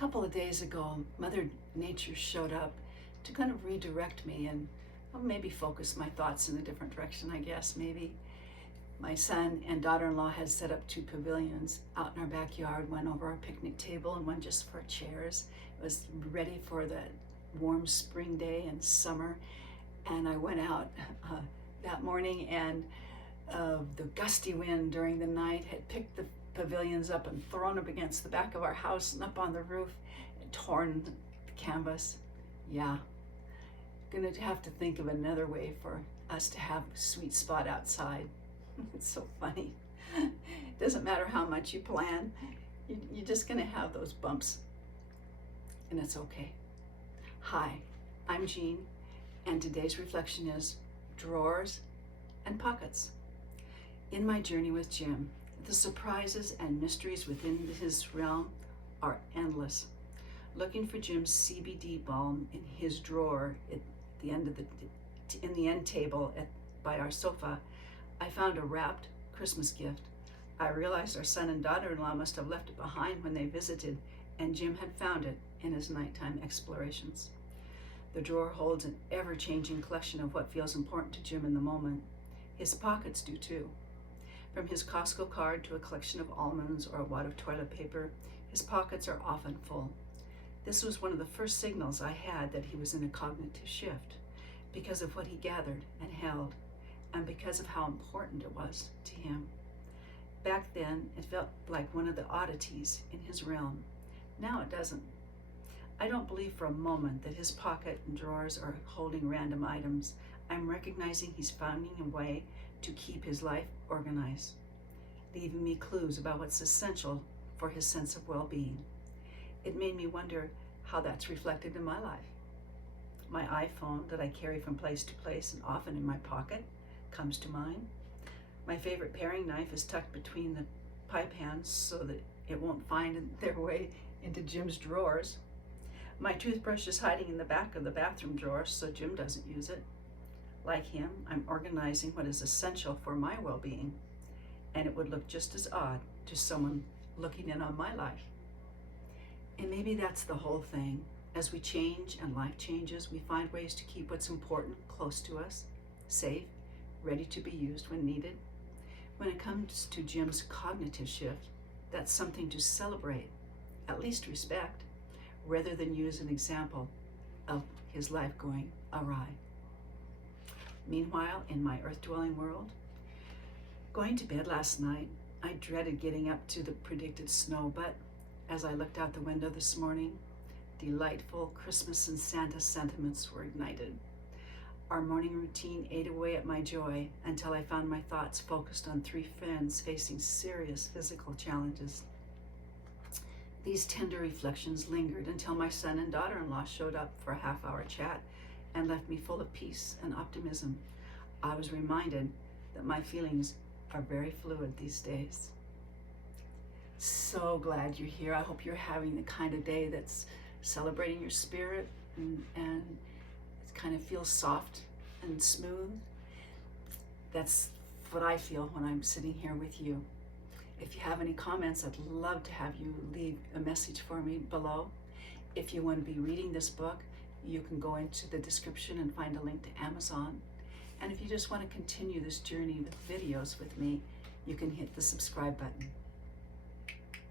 couple of days ago, Mother Nature showed up to kind of redirect me and maybe focus my thoughts in a different direction, I guess, maybe. My son and daughter-in-law had set up 2 pavilions out in our backyard, one over our picnic table and one just for chairs. It was ready for the warm spring day and summer. And I went out that morning, and the gusty wind during the night had picked the pavilions up and thrown them against the back of our house and up on the roof and torn the canvas. Yeah, gonna have to think of another way for us to have a sweet spot outside. It's so funny. It doesn't matter how much you plan, you're just gonna have those bumps, and it's okay. Hi, I'm Jeanne, and today's reflection is drawers and pockets. In my journey with Jim, the surprises and mysteries within his realm are endless. Looking for Jim's CBD balm in his drawer at the end of in the end table by our sofa, I found a wrapped Christmas gift. I realized our son and daughter-in-law must have left it behind when they visited, and Jim had found it in his nighttime explorations. The drawer holds an ever-changing collection of what feels important to Jim in the moment. His pockets do too. From his Costco card to a collection of almonds or a wad of toilet paper, his pockets are often full. This was one of the first signals I had that he was in a cognitive shift, because of what he gathered and held, and because of how important it was to him. Back then, it felt like one of the oddities in his realm. Now it doesn't. I don't believe for a moment that his pocket and drawers are holding random items. I'm recognizing he's finding a way to keep his life organized, leaving me clues about what's essential for his sense of well-being. It made me wonder how that's reflected in my life. My iPhone that I carry from place to place and often in my pocket comes to mind. My favorite paring knife is tucked between the pipe hands so that it won't find their way into Jim's drawers. My toothbrush is hiding in the back of the bathroom drawer so Jim doesn't use it. Like him, I'm organizing what is essential for my well-being, and it would look just as odd to someone looking in on my life. And maybe that's the whole thing. As we change and life changes, we find ways to keep what's important close to us, safe, ready to be used when needed. When it comes to Jim's cognitive shift, that's something to celebrate, at least respect, rather than use an example of his life going awry. Meanwhile, in my earth-dwelling world, going to bed last night, I dreaded getting up to the predicted snow, but as I looked out the window this morning, delightful Christmas and Santa sentiments were ignited. Our morning routine ate away at my joy until I found my thoughts focused on 3 friends facing serious physical challenges. These tender reflections lingered until my son and daughter-in-law showed up for a half-hour chat and left me full of peace and optimism. I was reminded that my feelings are very fluid these days. So glad you're here. I hope you're having the kind of day that's celebrating your spirit and it kind of feels soft and smooth. That's what I feel when I'm sitting here with you. If you have any comments, I'd love to have you leave a message for me below. If you want to be reading this book, you can go into the description and find a link to Amazon. And if you just want to continue this journey with videos with me, you can hit the subscribe button.